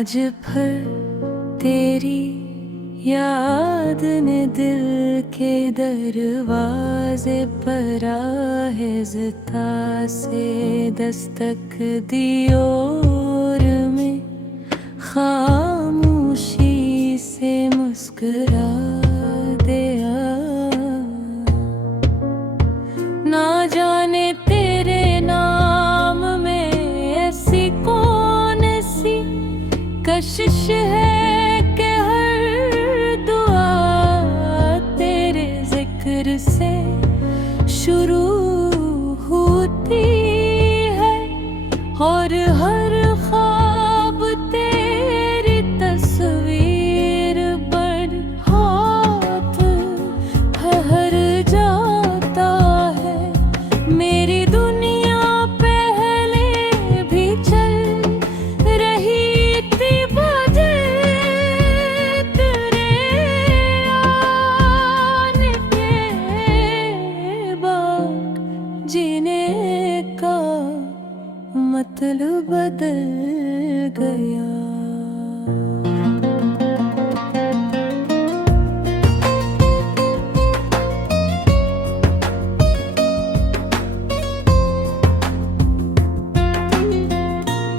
आज फिर तेरी याद ने दिल के दरवाजे पर आहिस्ता से दस्तक दी और में खामोशी से मुस्कुरा दिया। ना जाने तेरे नाम में ऐसी कौन सी कशिश है कि हर दुआ तेरे जिक्र से शुरू होती है और हर ख्वाब तेरी तस्वीर पर हाथ ठहर जाता है। मेरी दुनिया पहले भी चल रही थी बदल तेरे आने के बाद जीने का मतलब बदल गया।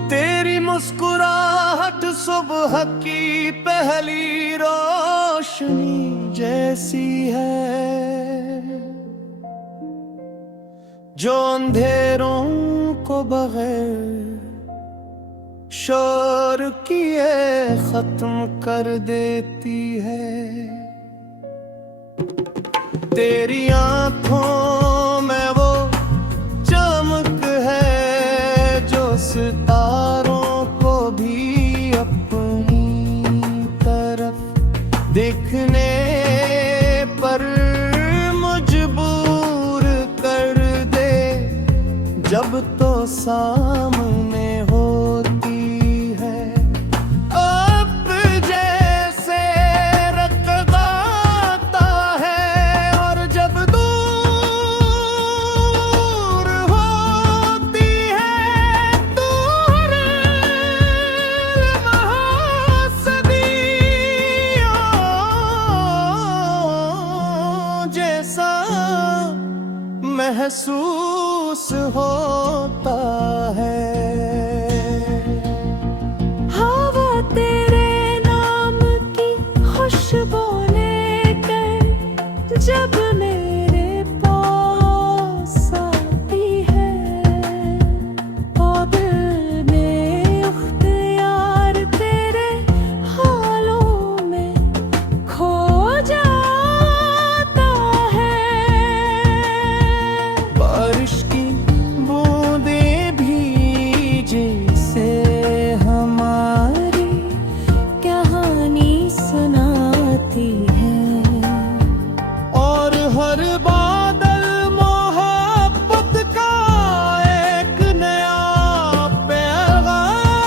तेरी मुस्कुराहट सुबह की पहली रोशनी जैसी है, जो अंधेरों को बगैर शोर किए खत्म कर देती है। तेरी आंखों में वो चमक है जो सितारों को भी अपनी तरफ देखने पर मजबूर कर दे। जब तो सामने होती है अब जैसे रखता है, और जब दूर होती है तो हर महासदियों जैसा महसूस होता है। हवा तेरे नाम की खुशबू लेकर जब मेरे पास आती है, और दिल में इख्तियार तेरे हालों में खो जाता है। बारिश की बूंदें भीगे से हमारी कहानी सुनाती है, और हर बादल मोहब्बत का एक नया पैगाम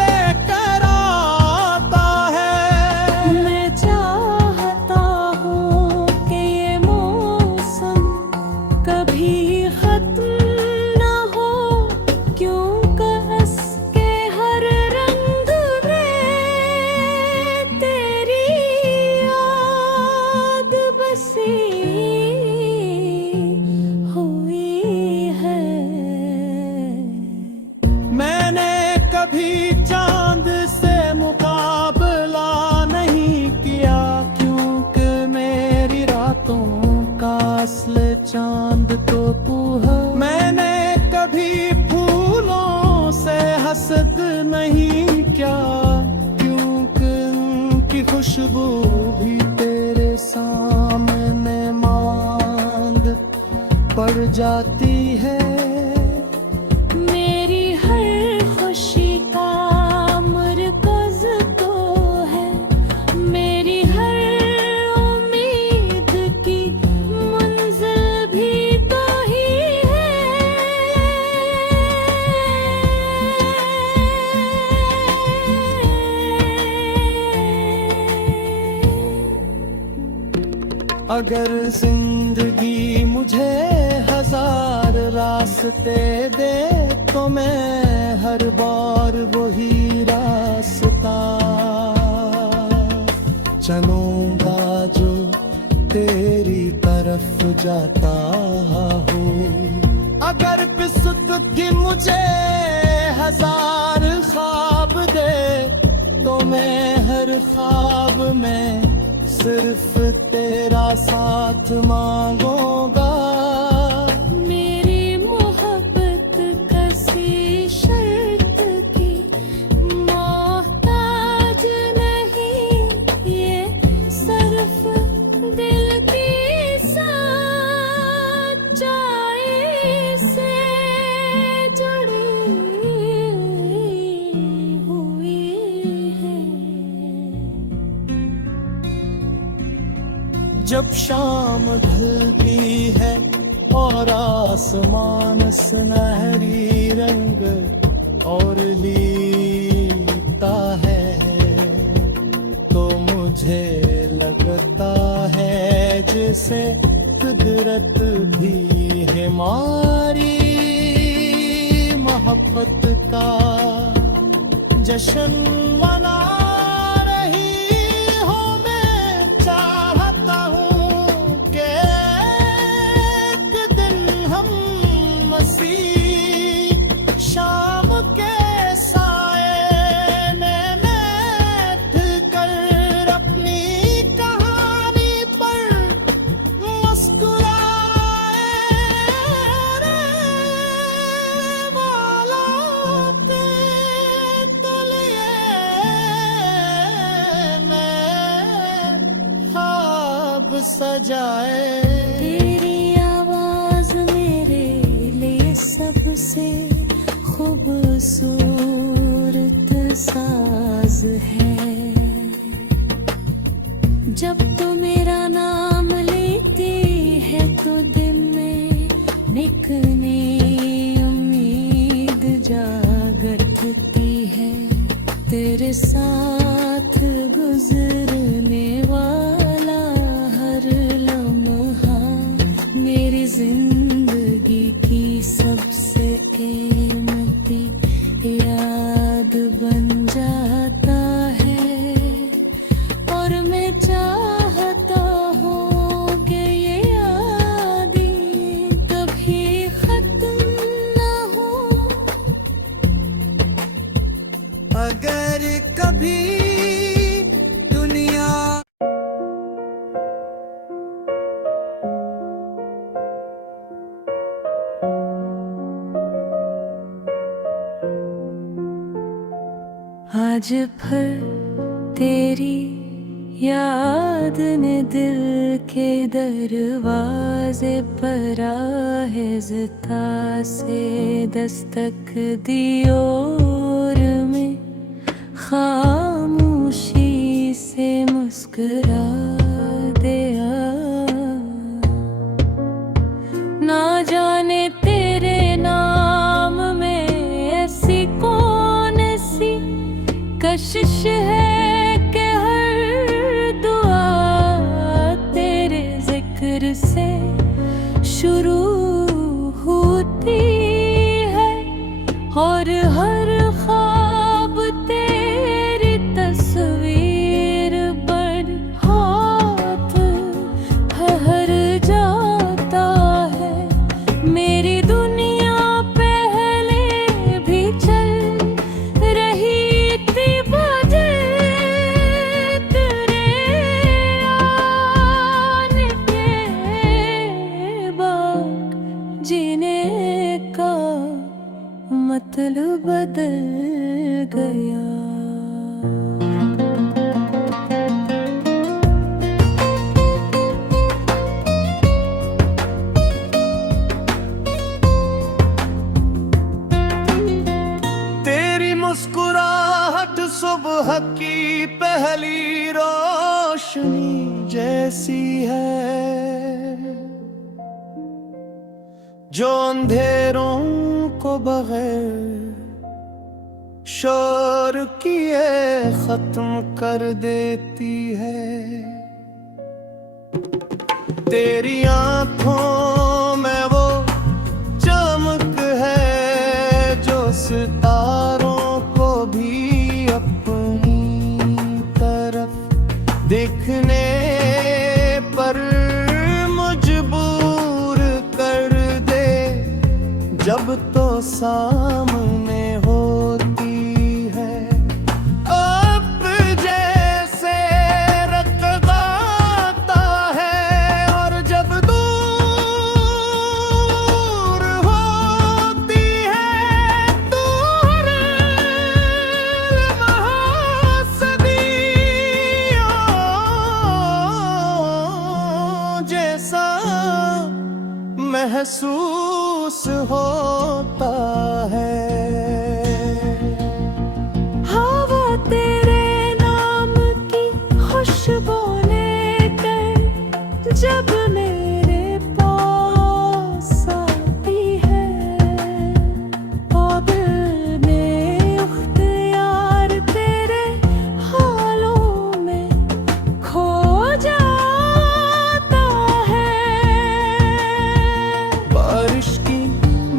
लेकर आता है। मैं चाहता हूँ कि ये मौसम कभी खत्म न हो, क्योंकि इसके हर रंग में तेरी याद बसी हुई है। मैंने कभी चांद से मुकाबला नहीं किया, क्योंकि मेरी रातों का असल चांद तो तू है। मैंने कभी फूलों से हसद नहीं किया, क्योंकि उनकी खुशबू भी तेरे सामने मांग पड़ जाती है। मेरी हर खुशी का मरकज तो है, मेरी हर उम्मीद की मंजिल भी तो ही है। अगर जिंदगी मुझे हजार रास्ते दे तो मैं हर बार वही रास्ता चलूंगा जो तेरी तरफ जाता हूँ। अगर फिसुदगी मुझे हजार ख्वाब दे तो मैं हर ख्वाब में सिर्फ तेरा साथ मांगूंगा। मेरी मोहब्बत किसी शर्त की मोहताज नहीं, ये सिर्फ दिल की सच्चाई से जुड़ी हुई है। जब शाम ढलती है और आसमान सुनहरी रंग और लीता है तो मुझे लगता है जैसे कुदरत भी हमारी मोहब्बत का जश्न मना सजाए। तेरी आवाज मेरे लिए सबसे खूबसूरत साज है। जब तो मेरा नाम लेती है तो दिल में एक नई उम्मीद जागती है। तेरे साथ गुजरने वाला हर लम्हा मेरी जिंदगी की सबसे कीमती याद बन जाता है। और मैं चाहता हूँ कि ये यादें कभी खत्म ना हो। अगर कभी दुनिया आज फिर तेरी याद ने दिल के दरवाजे पर आहिस्ता से दस्तक दी और मैं खामोशी से मुस्कुरा दिया। ना जाने तेरे नाम में ऐसी कौन सी कशिश है कि हर दुआ तेरे जिक्र से शुरू होती है। और हर ख्वाब तेरी तस्वीर पर हाथ ठहर जाता है। मेरी दुनिया पहले भी चल रही थी बदल तेरे आने के बाद। जीने का मतलब बदल गया। तेरी मुस्कुराहट सुबह की पहली रोशनी जैसी है जो अंधेरों को बगैर शोर किए खत्म कर देती है। तेरी आंखों में वो चमक है जो सितारों को भी अपनी तरफ देखने पर मजबूर कर दे। जब तो सामने होती है अब जैसे रखवाता है, और जब दूर होती है तो हर महासदियों जैसा महसूस होता है। हवा तेरे नाम की खुशबू लेकर जब मेरे पास आती है, और दिल में इख्तियार तेरे हालों में खो जाता है। बारिश की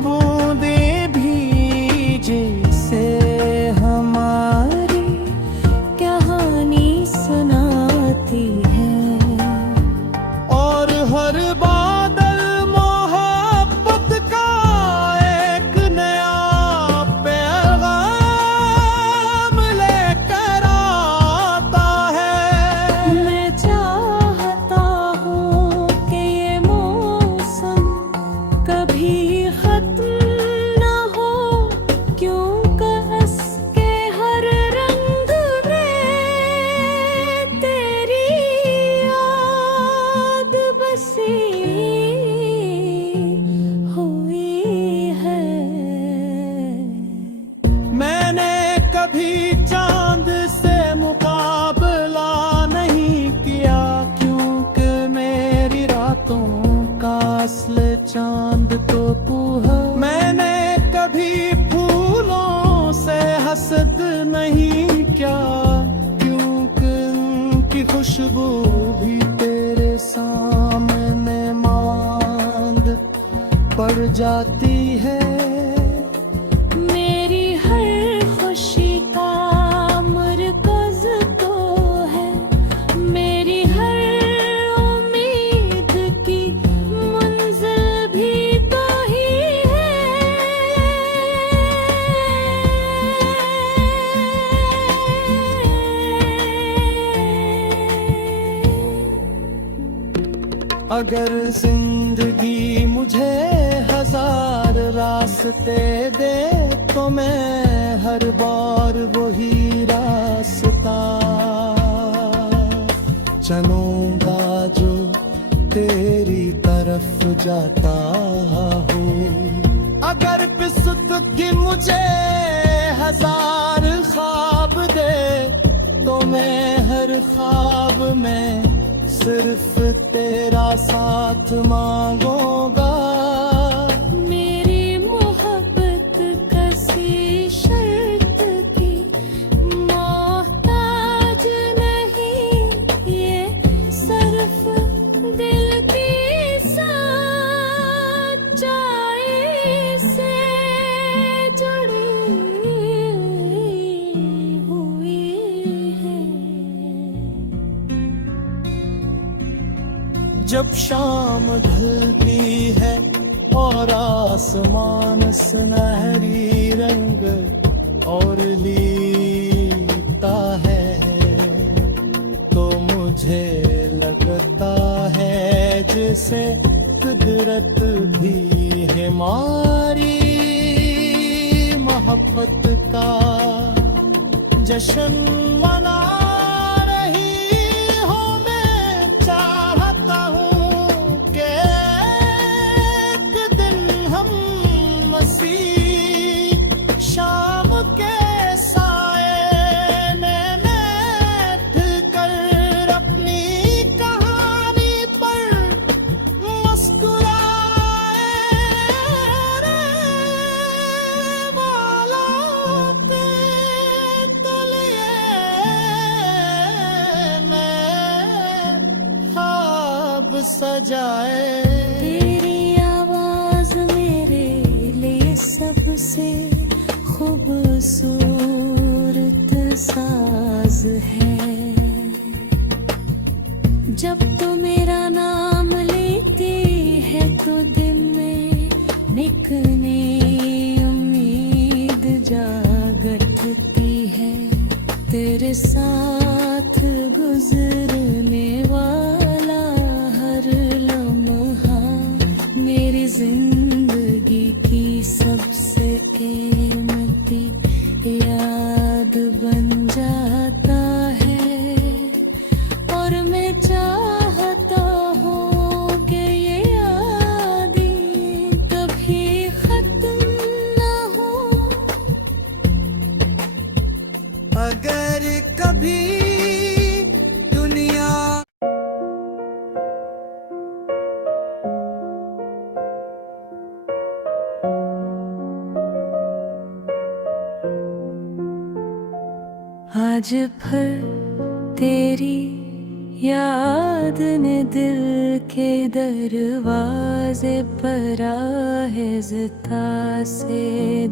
बूंदें भीगे से हमारी कहानी सुनाती है, और हर बादल मोहब्बत का एक नया पैगाम लेकर आता है। मैं चाहता हूँ कि ये मौसम कभी खत्म न हो, क्यों कस के हर रंग में तेरी याद बसी हुई है। मैंने कभी चांद से मुकाबला नहीं किया, क्योंकि मेरी रातों का असल चांद तो तू है। मैंने कभी फूलों से हसद नहीं किया, क्योंकि उनकी खुशबू भी तेरे सामने मांद पड़ जाती है। मेरी हर खुशी का मरकज तो है, मेरी हर उम्मीद की मंजिल भी तो ही है। अगर जिंदगी मुझे हजार रास्ते दे तो मैं हर बार वही रास्ता चलूंगा जो तेरी तरफ जाता हूँ। अगर पिसुदगी मुझे हजार ख्वाब दे तो मैं हर ख्वाब में सिर्फ तेरा साथ मांगूंगा। मेरी मोहब्बत कसी शर्त की मोहताज नहीं, ये सिर्फ दिल की सच्चाई से जुड़ी हुई है। जब शाम ढलती है और आसमान सुनहरी रंग और लीता है, तो मुझे लगता है जैसे कुदरत भी हमारी मोहब्बत का जश्न मना रही हो। मैं चाहता हूँ कि एक दिन हम मसीह शाम के साए में बैठ कर अपनी कहानी पर मुस्कुराए रे वाला के तलिए सजाए। तेरी आवाज मेरे लिए सबसे खूबसूरत साज है। जब तो मेरा नाम लेती है तो दिल में एक नई उम्मीद जागती है। तेरे साथ गुजरने वाला हर लम्हा मेरी जिंदगी की सबसे कीमती याद बन जाता है। और मैं चाहता हूँ कि ये यादें कभी खत्म ना हो। अगर कभी दुनिया आज फिर तेरी याद ने दिल के दरवाजे पर आहिस्ता से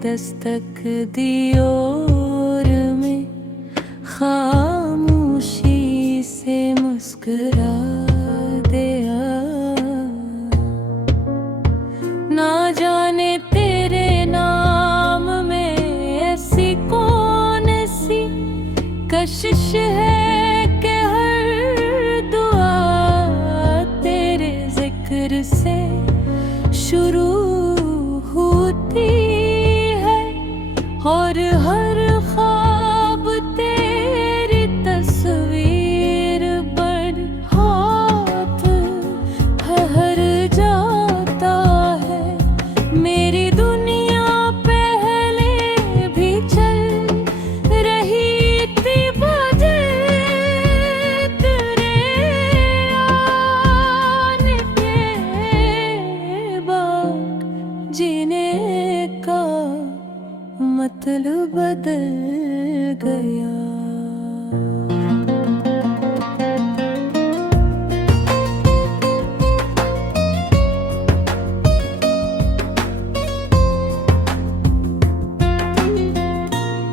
दस्तक दी और मैं खामोशी से मुस्कुरा दिया। ना जाने तेरे नाम में ऐसी कौन सी कशिश है कि हर दुआ तेरे जिक्र से शुरू होती है। और हर ख्वाब तेरी तस्वीर पर हाथ ठहर जाता है। मेरी दुनिया पहले भी चल रही थी बदल तेरे आने के बाद। जीने का मतलब बदल गया।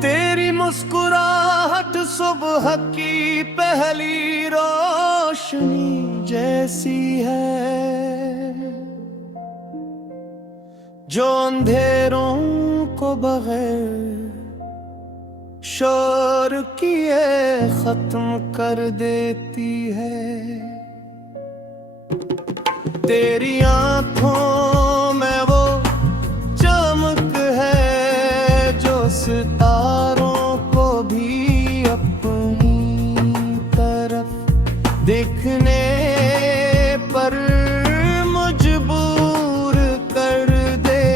तेरी मुस्कुराहट सुबह की पहली रोशनी जैसी है, जो अंधेरों को बगैर शोर किए खत्म कर देती है। तेरी आंखों में वो चमक है जो सितारों को भी अपनी तरफ देखने पर मजबूर कर दे।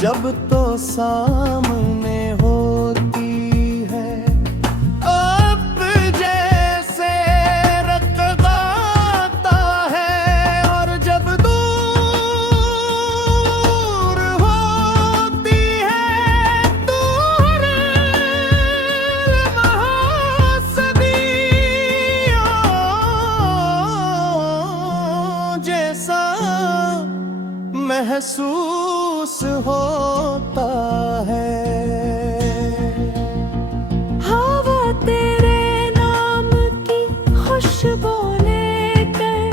जब तो सामने होती है अब जैसे रखवाता है, और जब दूर होती है तो हर महासदियों जैसा महसूस होता है। हवा तेरे नाम की खुशबू लेकर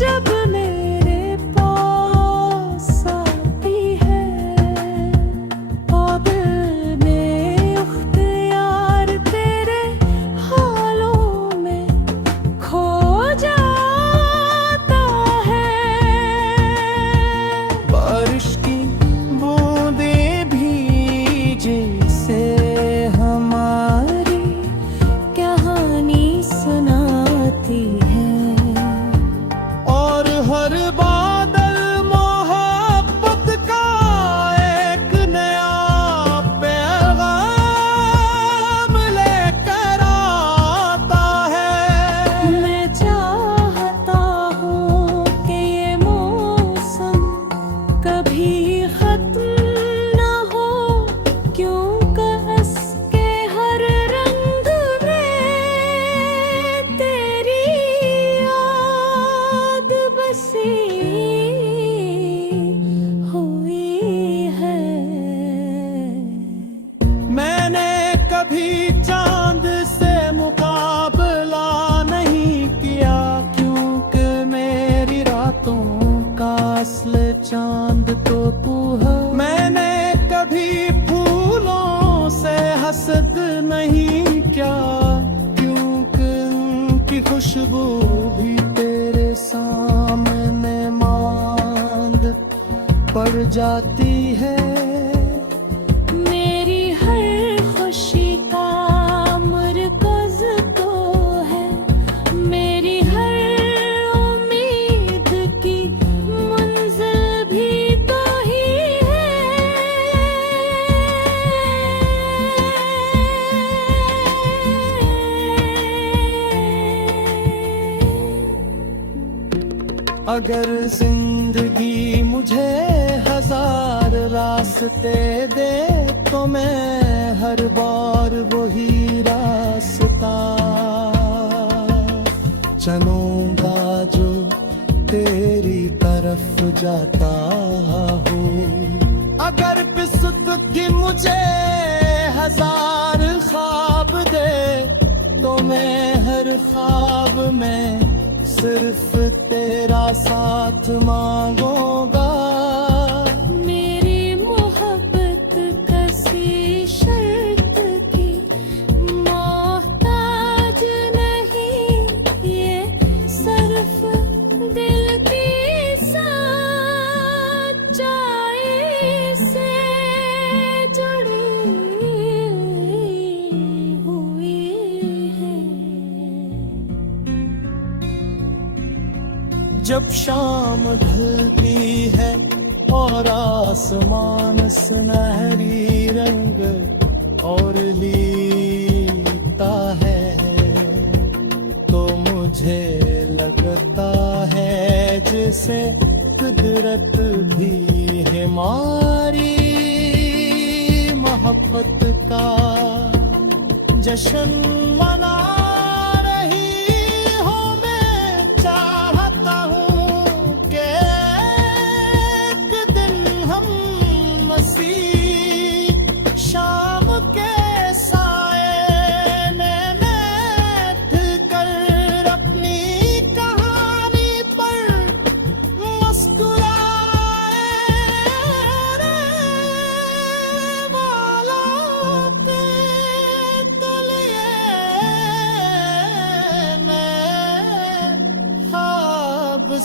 जब मेरे पास आती है, और दिल में इख्तियार तेरे हालों में खो जाता है। बारिश की बूंदें भीगे से हमारी कहानी सुनाती है, और हर बादल मोहब्बत का एक नया पैगाम लेकर आता है। मैं चाहता हूँ कि ये मौसम कभी खत्म ना हो, क्यों कस के हर रंग में तेरी खुशबू भी तेरे सामने मांद पड़ जाती है। मेरी हर खुशी का मरकज तो है, मेरी हर उम्मीद की मंजिल भी तो ही है। अगर जिंदगी मुझे हजार रास्ते दे तो मैं हर बार वही रास्ता चलूंगा जो तेरी तरफ जाता हूँ। अगर की मुझे हजार ख्वाब दे तो मैं हर ख्वाब में सिर्फ तेरा साथ मांगूंगा। मेरी मोहब्बत किसी शर्त की मोहताज नहीं, ये सिर्फ दिल की सच्चाई से जुड़ी हुई है। जब शाम ढलती है और आसमान सुनहरी रंग और लीता है तो मुझे लगता है जैसे कुदरत भी हमारी मोहब्बत का जश्न मना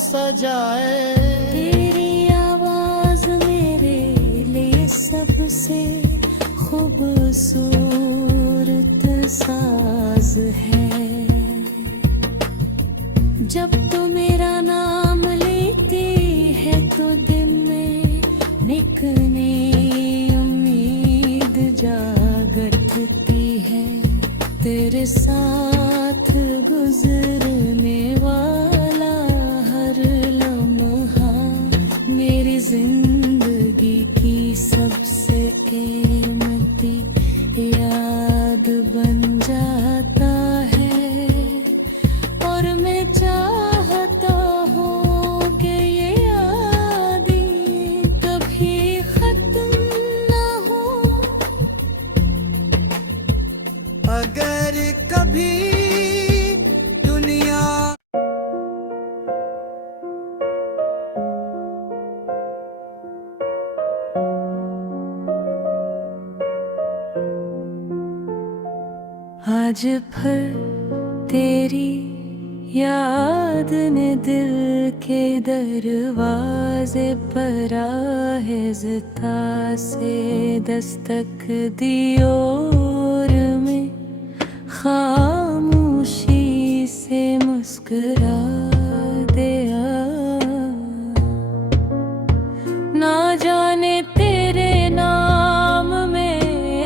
सजाए। तेरी आवाज मेरे लिए सबसे खूबसूरत साज है। जब तो मेरा नाम लेती है तो दिल में एक नई उम्मीद जागती है। तेरे साथ गुजरने वाला हर लम्हा मेरी जिंदगी की सबसे कीमती याद बन जाता है। और मैं चाहता हूँ कि ये यादें कभी खत्म ना हो। अगर कभी दुनिया आज फिर तेरी याद ने दिल के दरवाजे पर आहिस्ता से दस्तक दी और मैं खामोशी से मुस्कुरा दिया। ना जाने तेरे नाम में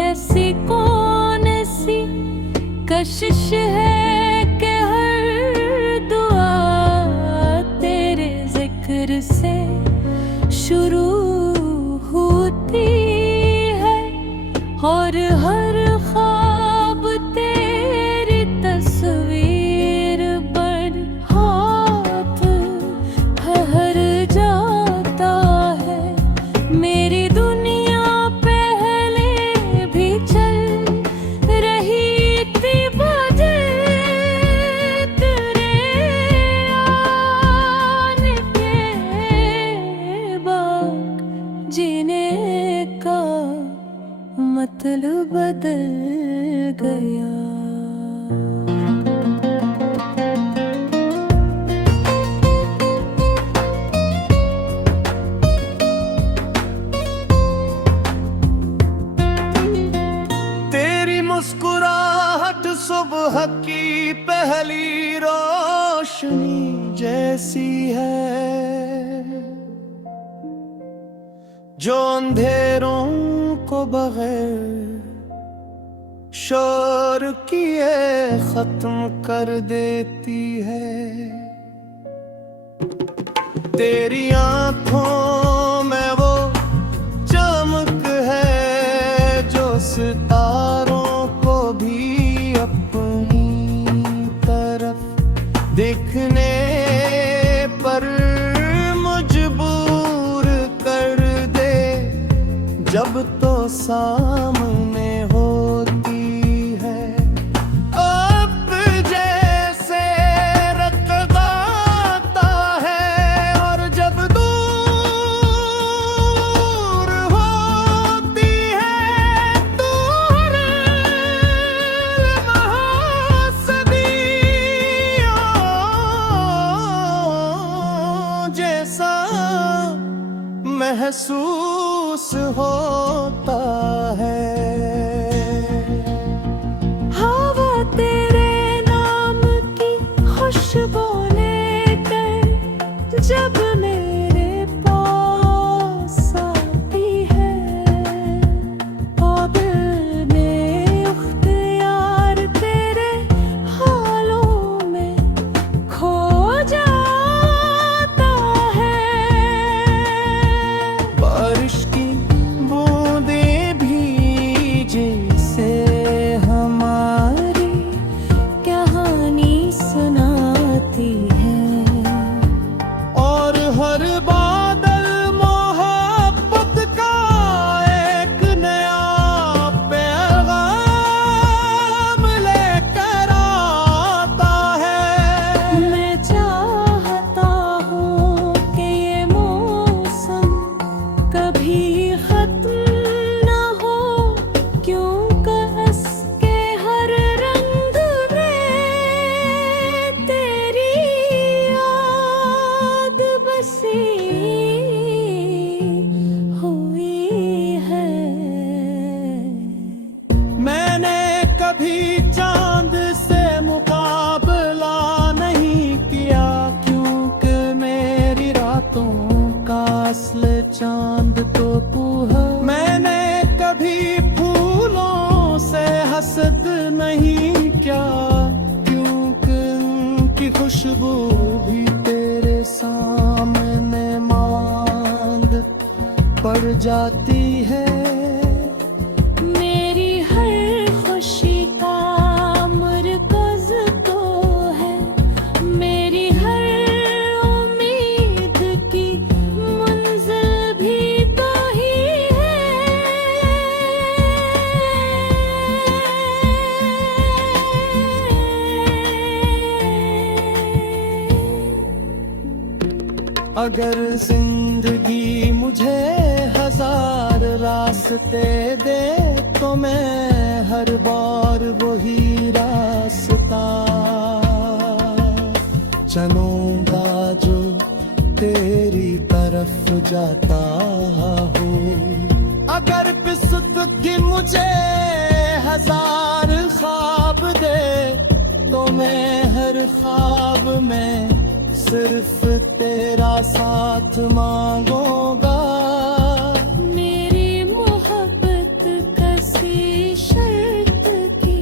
ऐसी कौन सी कशिश है कि हर दुआ तेरे जिक्र से शुरू होती है। और हर ख्वाब तेरी तस्वीर पर हो ऐसी है जो अंधेरों को बगैर शोर किए खत्म कर देती है। तेरी आंखों में वो चमक है जो सितारों को भी अपनी तरफ देखने पर मजबूर कर दे। जब तो सामने होती है अब जैसे रखवाता है, और जब दूर होती है तो हर महासदियों जैसा महसूस होता है। हवा तेरे नाम की खुशबू लेकर जब मेरे पास आती है, और दिल में इख्तियार तेरे हालों में खो जाता है। बारिश की बूंदें भी जैसे हमारी कहानी सुनाती है, और हर बादल मोहब्बत का एक नया पैगाम लेकर आता है। मैं चाहता हूँ कि ये मौसम कभी खत्म न हो, क्यों कस के हर रंग में तेरी याद बसी हुई है। मैंने कभी चांद से मुकाबला नहीं किया, क्योंकि मेरी रातों का असल चांद तो तू है। मैंने कभी फूलों से हसद नहीं किया, क्योंकि उनकी खुशबू भी तेरे सामने मांद पड़ जाती है। मेरी हर खुशी का मरकज़ तो है, मेरी हर उम्मीद की मंजिल भी तो ही है। अगर जिंदगी मुझे हजार रास्ते दे तो मैं हर बार वही रास्ता चलूंगा जो तेरी तरफ जाता हूँ। अगर फिसुदगी मुझे हजार ख्वाब दे तो मैं हर ख्वाब में सिर्फ तेरा साथ मांगूंगा। मेरी मोहब्बत कसी शर्त की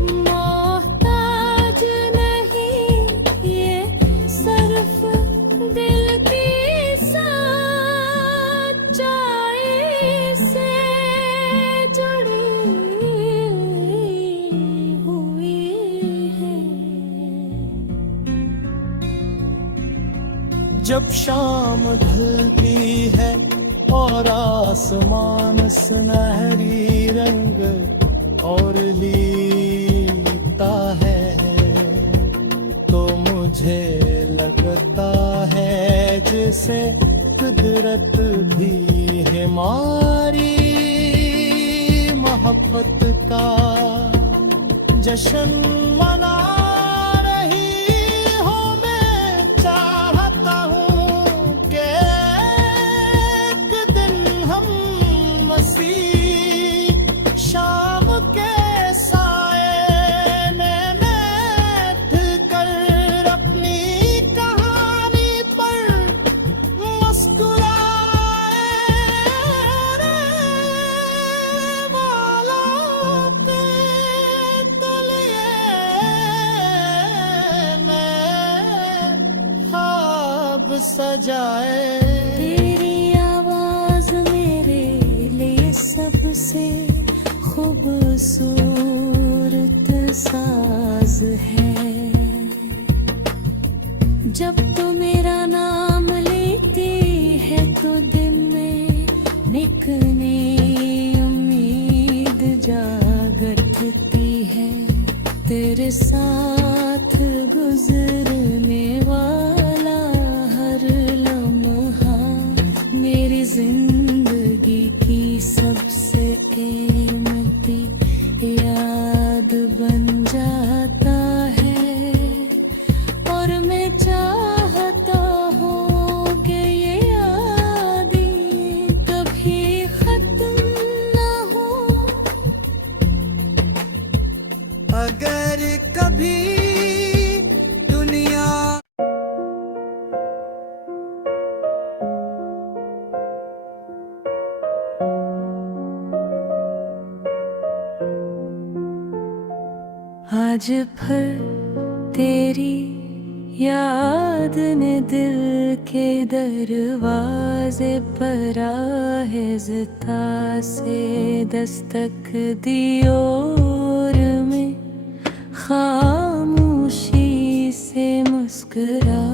मोहताज नहीं, ये सिर्फ दिल की सच्चाई से जुड़ी हुई है। जब शाम ढलती है और आसमान सुनहरी रंग और लीता है, तो मुझे लगता है जैसे कुदरत भी हमारी मोहब्बत का जश्न मना रही हो। मैं चाहता हूँ कि एक दिन हम मसीह शाम के साए में बैठ कर अपनी कहानी सजाए। तेरी आवाज मेरे लिए सबसे खूबसूरत साज है। जब तो मेरा नाम लेती है तो दिल में एक नई उम्मीद जागती है। तेरे साथ गुजरने वाला हर लम्हा मेरी जिंदगी की सबसे कीमती याद बन जाता है। और मैं चाहता हूँ कि ये यादें कभी खत्म ना हो। अगर कभी दुनिया आज फिर तेरी याद ने दिल के दरवाजे पर आहिस्ता से दस्तक दी और मैं खामोशी से मुस्कुरा